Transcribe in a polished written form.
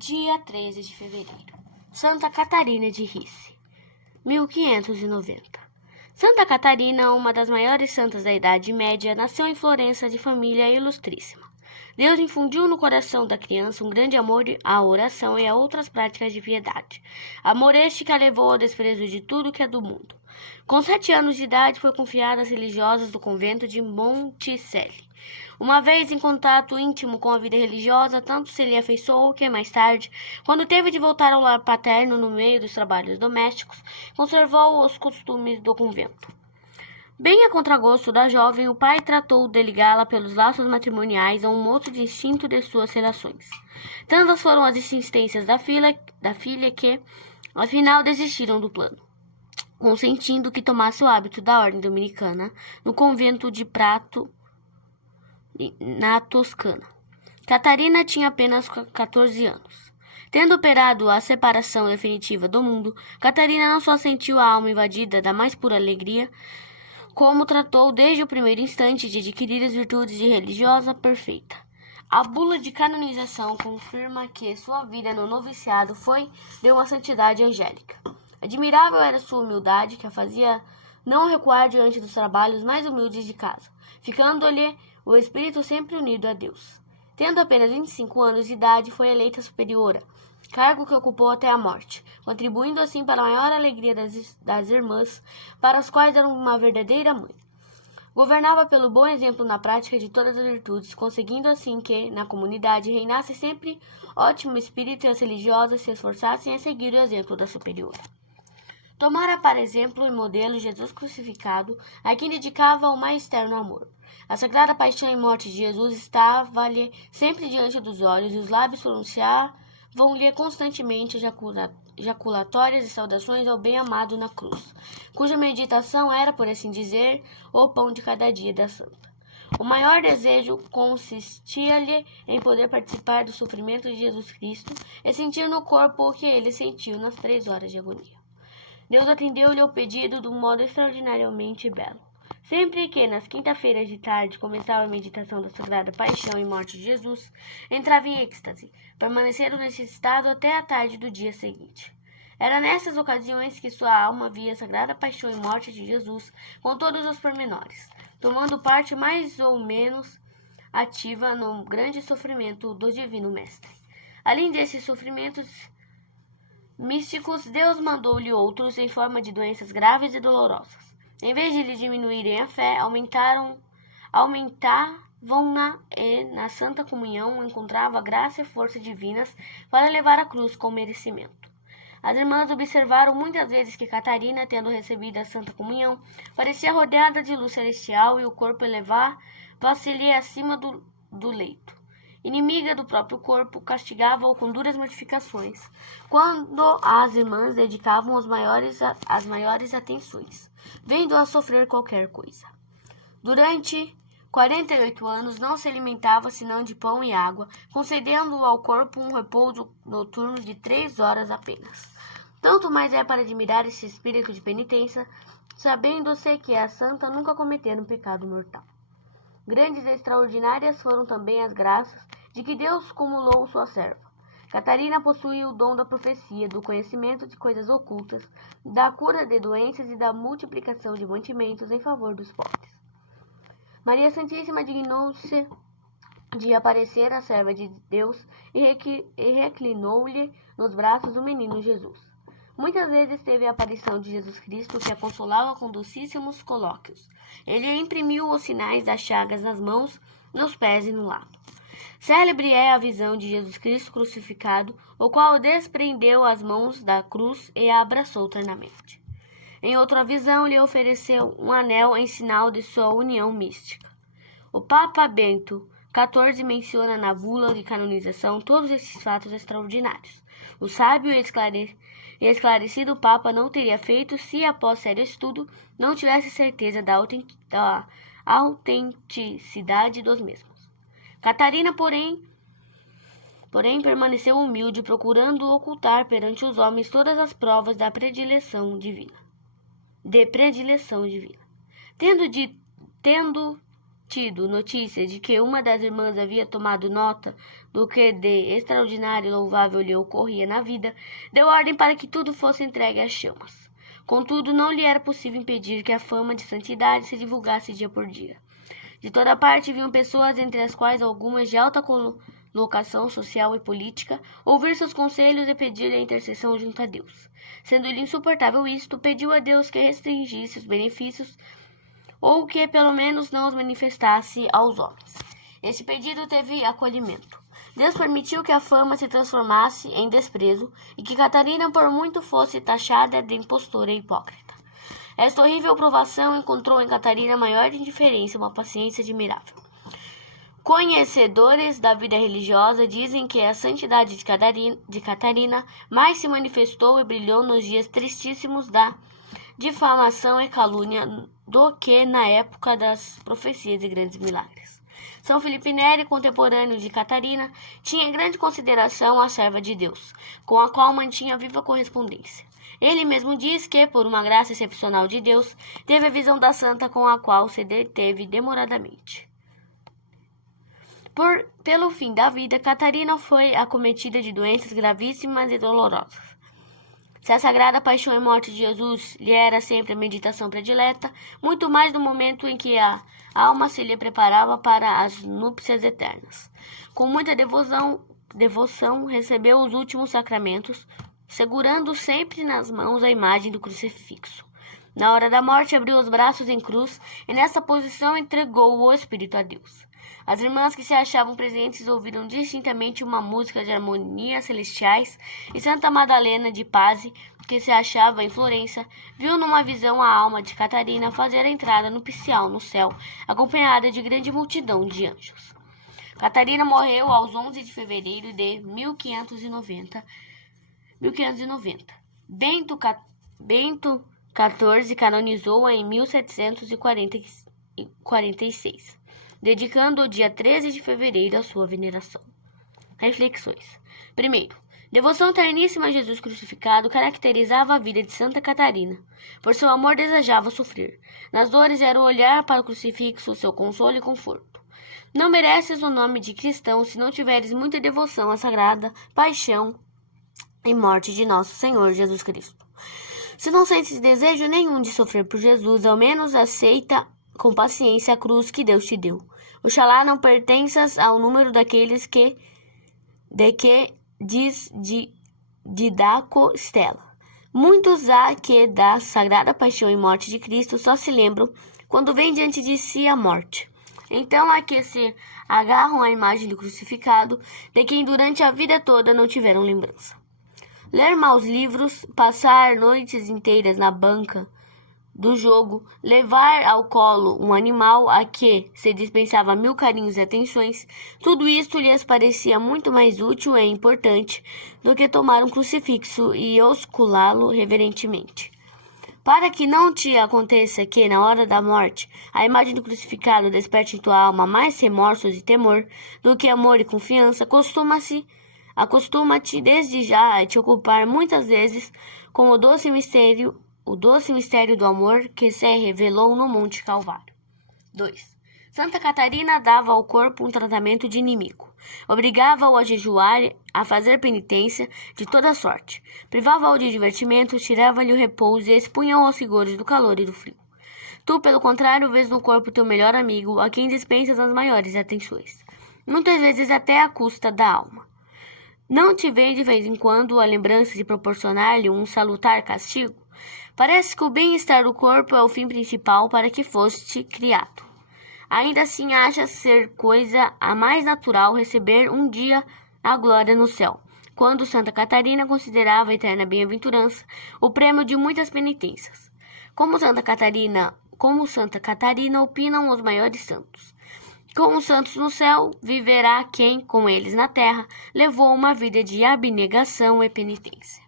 Dia 13 de fevereiro. Santa Catarina de Risse, 1590. Santa Catarina, uma das maiores santas da Idade Média, nasceu em Florença de família ilustríssima. Deus infundiu no coração da criança um grande amor à oração e a outras práticas de piedade. Amor este que a levou ao desprezo de tudo que é do mundo. Com 7 anos de idade, foi confiada às religiosas do convento de Monticelli. Uma vez em contato íntimo com a vida religiosa, tanto se lhe afeiçoou que, mais tarde, quando teve de voltar ao lar paterno no meio dos trabalhos domésticos, conservou os costumes do convento. Bem a contragosto da jovem, o pai tratou de ligá-la pelos laços matrimoniais a um moço distinto de suas relações. Tantas foram as insistências da filha que, afinal, desistiram do plano, consentindo que tomasse o hábito da ordem dominicana no convento de Prato, na Toscana. Catarina tinha apenas 14 anos. Tendo operado a separação definitiva do mundo, Catarina não só sentiu a alma invadida da mais pura alegria, como tratou desde o primeiro instante de adquirir as virtudes de religiosa perfeita. A bula de canonização confirma que sua vida no noviciado foi de uma santidade angélica. Admirável era sua humildade, que a fazia não recuar diante dos trabalhos mais humildes de casa, ficando-lhe o espírito sempre unido a Deus. Tendo apenas 25 anos de idade, foi eleita superiora, cargo que ocupou até a morte, contribuindo assim para a maior alegria das irmãs, para as quais era uma verdadeira mãe. Governava pelo bom exemplo na prática de todas as virtudes, conseguindo assim que, na comunidade, reinasse sempre ótimo espírito e as religiosas se esforçassem a seguir o exemplo da superiora. Tomara para exemplo e modelo Jesus crucificado, a quem dedicava o mais terno amor. A sagrada paixão e morte de Jesus estava-lhe sempre diante dos olhos, e os lábios pronunciavam-lhe constantemente jaculatórias e saudações ao bem-amado na cruz, cuja meditação era, por assim dizer, o pão de cada dia da santa. O maior desejo consistia-lhe em poder participar do sofrimento de Jesus Cristo e sentir no corpo o que ele sentiu nas 3 horas de agonia. Deus atendeu-lhe o pedido de um modo extraordinariamente belo. Sempre que, nas quinta-feiras de tarde, começava a meditação da sagrada paixão e morte de Jesus, entrava em êxtase, permanecendo nesse estado até a tarde do dia seguinte. Era nessas ocasiões que sua alma via a sagrada paixão e morte de Jesus com todos os pormenores, tomando parte mais ou menos ativa no grande sofrimento do Divino Mestre. Além desses sofrimentos místicos, Deus mandou-lhe outros em forma de doenças graves e dolorosas. Em vez de lhe diminuírem a fé, aumentavam-na e, na Santa Comunhão, encontrava graça e força divinas para levar a cruz com merecimento. As irmãs observaram muitas vezes que Catarina, tendo recebido a Santa Comunhão, parecia rodeada de luz celestial e o corpo elevava-se-lhe acima do leito. Inimiga do próprio corpo, castigava-o com duras mortificações, quando as irmãs dedicavam as maiores atenções, vendo-a sofrer qualquer coisa. Durante 48 anos não se alimentava senão de pão e água, concedendo ao corpo um repouso noturno de 3 horas apenas. Tanto mais é para admirar esse espírito de penitência, sabendo-se que a santa nunca cometera um pecado mortal. Grandes e extraordinárias foram também as graças de que Deus cumulou sua serva. Catarina possuía o dom da profecia, do conhecimento de coisas ocultas, da cura de doenças e da multiplicação de mantimentos em favor dos pobres. Maria Santíssima dignou-se de aparecer à serva de Deus e reclinou-lhe nos braços o menino Jesus. Muitas vezes teve a aparição de Jesus Cristo, que a consolava com docíssimos colóquios. Ele imprimiu os sinais das chagas nas mãos, nos pés e no lado. Célebre é a visão de Jesus Cristo crucificado, o qual desprendeu as mãos da cruz e a abraçou ternamente. Em outra visão, lhe ofereceu um anel em sinal de sua união mística. O Papa Bento XIV menciona na bula de canonização todos esses fatos extraordinários. O sábio e esclarecido Papa não teria feito se, após sério estudo, não tivesse certeza da autenticidade dos mesmos. Catarina, porém, permaneceu humilde, procurando ocultar perante os homens todas as provas de predileção divina. Tendo tido notícia de que uma das irmãs havia tomado nota do que de extraordinário e louvável lhe ocorria na vida, deu ordem para que tudo fosse entregue às chamas. Contudo, não lhe era possível impedir que a fama de santidade se divulgasse dia por dia. De toda parte vinham pessoas, entre as quais algumas de alta colocação social e política, ouvir seus conselhos e pedir-lhe a intercessão junto a Deus. Sendo-lhe insuportável isto, pediu a Deus que restringisse os benefícios ou que pelo menos não os manifestasse aos homens. Este pedido teve acolhimento. Deus permitiu que a fama se transformasse em desprezo e que Catarina por muito fosse taxada de impostora e hipócrita. Esta horrível provação encontrou em Catarina maior indiferença e uma paciência admirável. Conhecedores da vida religiosa dizem que a santidade de Catarina mais se manifestou e brilhou nos dias tristíssimos da difamação e calúnia do que na época das profecias e grandes milagres. São Filipe Neri, contemporâneo de Catarina, tinha em grande consideração a serva de Deus, com a qual mantinha viva correspondência. Ele mesmo diz que, por uma graça excepcional de Deus, teve a visão da santa com a qual se deteve demoradamente. Pelo fim da vida, Catarina foi acometida de doenças gravíssimas e dolorosas. Se a sagrada paixão e morte de Jesus lhe era sempre a meditação predileta, muito mais no momento em que a alma se lhe preparava para as núpcias eternas. Com muita devoção recebeu os últimos sacramentos, segurando sempre nas mãos a imagem do crucifixo. Na hora da morte, abriu os braços em cruz e nessa posição entregou o espírito a Deus. As irmãs que se achavam presentes ouviram distintamente uma música de harmonias celestiais e Santa Madalena de Pazzi, que se achava em Florença, viu numa visão a alma de Catarina fazer a entrada nupcial no céu, acompanhada de grande multidão de anjos. Catarina morreu aos 11 de fevereiro de 1590. Bento XIV canonizou-a em 1746. Dedicando o dia 13 de fevereiro à sua veneração. Reflexões. Primeiro, devoção terníssima a Jesus crucificado caracterizava a vida de Santa Catarina. Por seu amor desejava sofrer. Nas dores era o olhar para o crucifixo, seu consolo e conforto. Não mereces o nome de cristão se não tiveres muita devoção à sagrada paixão e morte de nosso Senhor Jesus Cristo. Se não sentes desejo nenhum de sofrer por Jesus, ao menos aceita com paciência a cruz que Deus te deu. Oxalá não pertenças ao número daqueles que diz Didaco Stella. Muitos há que da sagrada paixão e morte de Cristo só se lembram quando vem diante de si a morte. Então há que se agarram à imagem do crucificado, de quem durante a vida toda não tiveram lembrança. Ler maus livros, passar noites inteiras na banca do jogo, levar ao colo um animal a que se dispensava 1000 carinhos e atenções, tudo isto lhes parecia muito mais útil e importante do que tomar um crucifixo e osculá-lo reverentemente. Para que não te aconteça que, na hora da morte, a imagem do crucificado desperte em tua alma mais remorsos e temor do que amor e confiança, acostuma-te desde já a te ocupar muitas vezes com o doce mistério do amor que se revelou no Monte Calvário. 2. Santa Catarina dava ao corpo um tratamento de inimigo. Obrigava-o a jejuar, a fazer penitência de toda sorte. Privava-o de divertimento, tirava-lhe o repouso e expunha-o aos rigores do calor e do frio. Tu, pelo contrário, vês no corpo teu melhor amigo, a quem dispensas as maiores atenções, muitas vezes até à custa da alma. Não te vem de vez em quando a lembrança de proporcionar-lhe um salutar castigo? Parece que o bem-estar do corpo é o fim principal para que foste criado. Ainda assim achas ser coisa a mais natural receber um dia a glória no céu, quando Santa Catarina considerava a eterna bem-aventurança o prêmio de muitas penitências. Como Santa Catarina opinam os maiores santos. Com os santos no céu, viverá quem, com eles na terra, levou uma vida de abnegação e penitência.